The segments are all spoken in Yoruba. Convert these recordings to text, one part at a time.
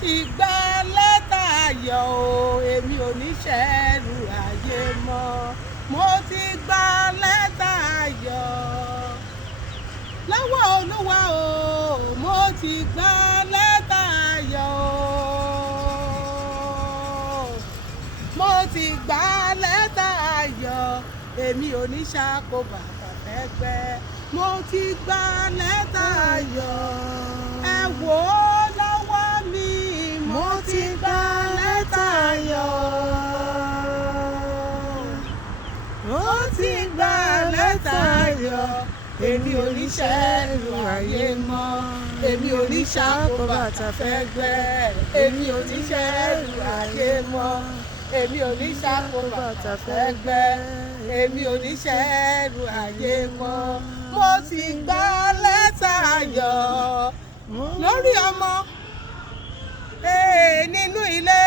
ti gba lẹ́tà ayọ̀ o, èmi ò ní ṣẹ̀rù ayé mọ́. Mo ti gba lẹ́tà ayọ̀ lọ́wọ́ Olúwa o, mo ti gba lẹ́tà ayọ̀ o. Mo ti gba lẹ́tà ayọ̀, èmi ò ní ṣàkó bàtà fẹ́gbẹ́. Mo ti gba lẹ́tà ayọ̀, ẹ wò ó lọ́wọ́ mi. Mo ti gba lẹ́tà ayọ̀. Mo ti gba lẹ́tà ayọ̀, èmi ò ní ṣẹ̀rù ayé mọ́. Èmi ò ní ṣàkó bàtà fẹ́gbẹ́. Èmi ò ní ṣẹ̀rù ayé mọ́. Èmi ò ní ṣàkó bàtà fẹ́gbẹ́. Èmi ò ní ṣẹ̀rù ayé mọ́. Mo ti gba lẹ́tà ayọ̀ lórí ọmọ nínú ilé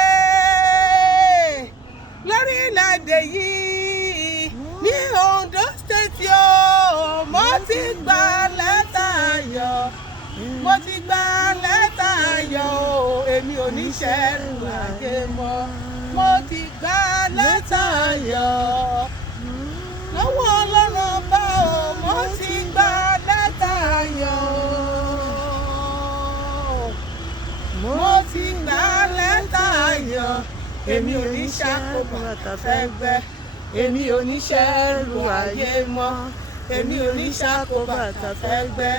lórí ìlàdé yìí ní Ondo State o. Mo ti gba lẹ́tà ayọ̀. Mo ti gba lẹ́tà ayọ̀ o, èmi ò ní ṣẹ̀rù ayé mọ́. Mo ti gba lẹ́tà ayọ̀ lọ́wọ́ Ọlọ́run ọba o. Mo ti gba lẹ́tà ayọ̀. Mo ti gba lẹ́tà ayọ̀, èmi ò ní ṣàkó bàtà fẹ́gbẹ́. Èmi ò ní ṣẹ̀rù ayé mọ́. Èmi ò ní ṣàkó bàtà fẹ́gbẹ́.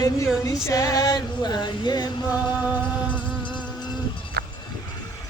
Èmi ò ní ṣẹ̀rù ayé mọ́.